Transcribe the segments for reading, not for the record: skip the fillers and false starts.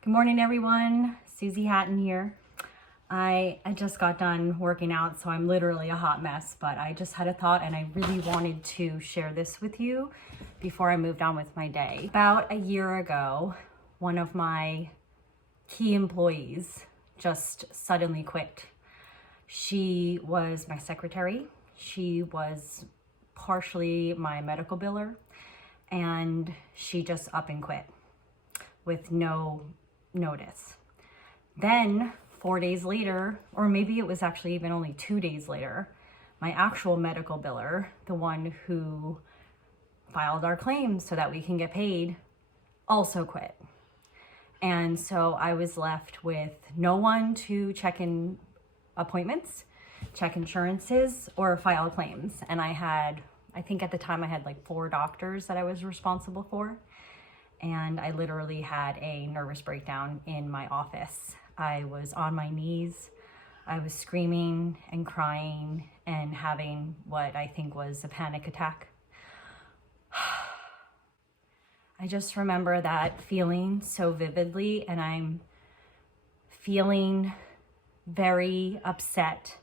Good morning, everyone. Susie Hatton here. I just got done working out, so I'm literally a hot mess, but I just had a thought and I really wanted to share this with you before I moved on with my day. About a year ago, one of my key employees just suddenly quit. She was my secretary. She was partially my medical biller, and she just up and quit with no notice. Then 4 days later, or maybe it was actually even only 2 days later, my actual medical biller, the one who filed our claims so that we can get paid, also quit. And so I was left with no one to check in appointments, check insurances, or file claims. And I think at the time I had like 4 doctors that I was responsible for. And I literally had a nervous breakdown in my office. I was on my knees. I was screaming and crying and having what I think was a panic attack. I just remember that feeling so vividly, and I'm feeling very upset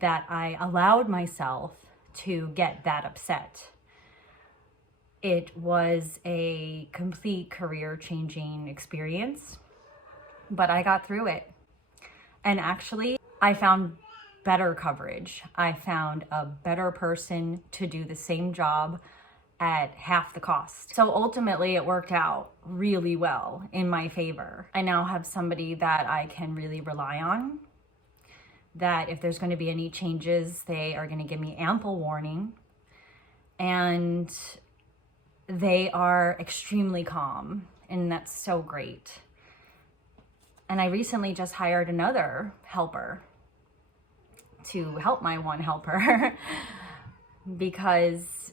that I allowed myself to get that upset. It was a complete career-changing experience, but I got through it. And actually, I found better coverage. I found a better person to do the same job at half the cost. So ultimately, it worked out really well in my favor. I now have somebody that I can really rely on, that if there's going to be any changes, they are going to give me ample warning. And they are extremely calm, and that's so great. And I recently just hired another helper to help my one helper because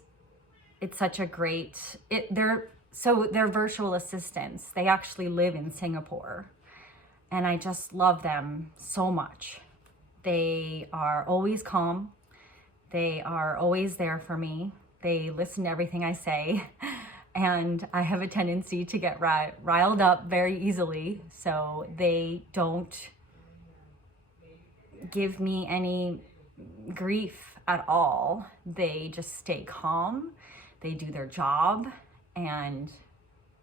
it's such a great, they're virtual assistants. They actually live in Singapore, and I just love them so much. They are always calm. They are always there for me. They listen to everything I say, and I have a tendency to get riled up very easily, so they don't give me any grief at all. They just stay calm, they do their job, and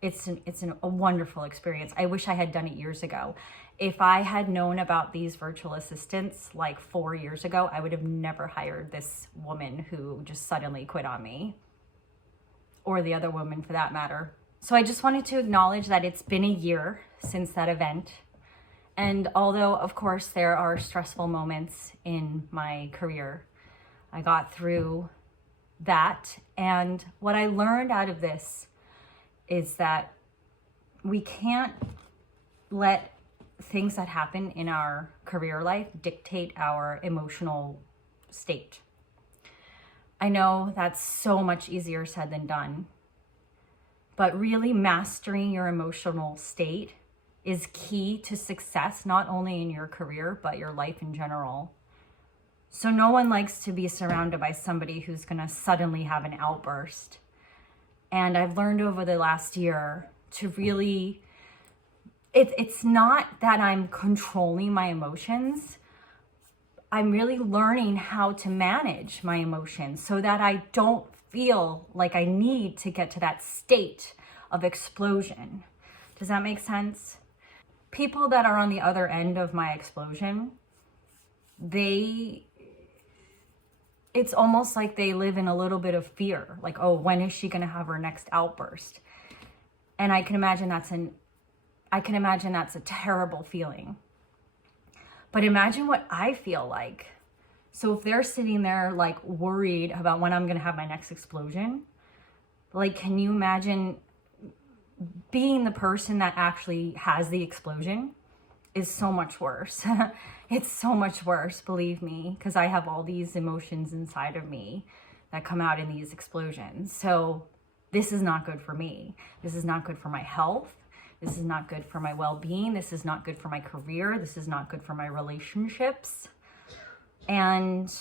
it's a wonderful experience. I wish I had done it years ago. If I had known about these virtual assistants like 4 years ago, I would have never hired this woman who just suddenly quit on me, or the other woman for that matter. So I just wanted to acknowledge that it's been a year since that event. And although, of course, there are stressful moments in my career, I got through that. And what I learned out of this is that we can't let things that happen in our career life dictate our emotional state. I know that's so much easier said than done, but really mastering your emotional state is key to success, not only in your career, but your life in general. So no one likes to be surrounded by somebody who's gonna suddenly have an outburst. And I've learned over the last year to really, it's not that I'm controlling my emotions. I'm really learning how to manage my emotions so that I don't feel like I need to get to that state of explosion. Does that make sense? People that are on the other end of my explosion, it's almost like they live in a little bit of fear. Like, oh, when is she gonna have her next outburst? And I can imagine that's a terrible feeling. But imagine what I feel like. So if they're sitting there like worried about when I'm gonna have my next explosion, like, can you imagine being the person that actually has the explosion? Is so much worse. It's so much worse, believe me, because I have all these emotions inside of me that come out in these explosions. So this is not good for me. This is not good for my health. This is not good for my well-being. This is not good for my career. This is not good for my relationships. And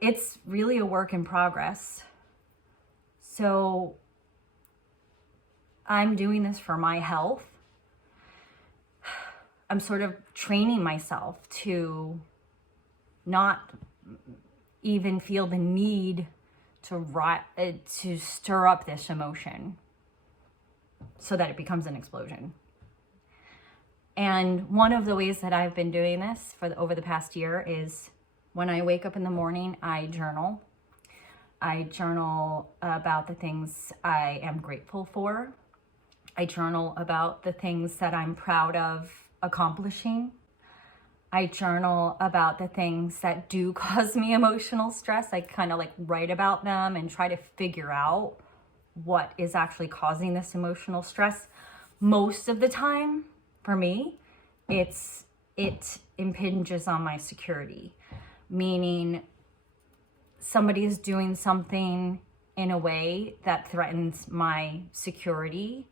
it's really a work in progress. So I'm doing this for my health. I'm sort of training myself to not even feel the need to stir up this emotion so that it becomes an explosion. And one of the ways that I've been doing this over the past year is when I wake up in the morning, I journal. I journal about the things I am grateful for. I journal about the things that I'm proud of accomplishing. I journal about the things that do cause me emotional stress. I kind of like write about them and try to figure out what is actually causing this emotional stress. Most of the time, for me, it impinges on my security, meaning somebody is doing something in a way that threatens my security,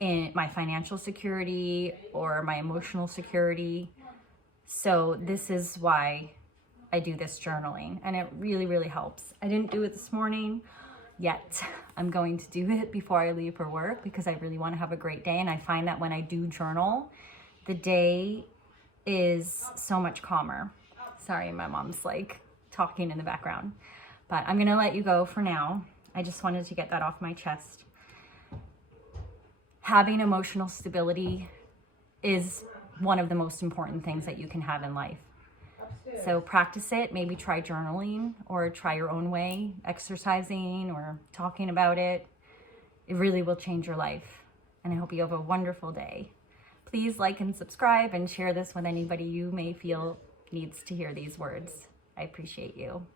in my financial security or my emotional security. So this is why I do this journaling, and it really, really helps. I didn't do it this morning yet. I'm going to do it before I leave for work because I really want to have a great day. And I find that when I do journal, the day is so much calmer. Sorry, my mom's like talking in the background, but I'm going to let you go for now. I just wanted to get that off my chest. Having emotional stability is one of the most important things that you can have in life. So practice it, maybe try journaling or try your own way, exercising or talking about it. It really will change your life. And I hope you have a wonderful day. Please like and subscribe and share this with anybody you may feel needs to hear these words. I appreciate you.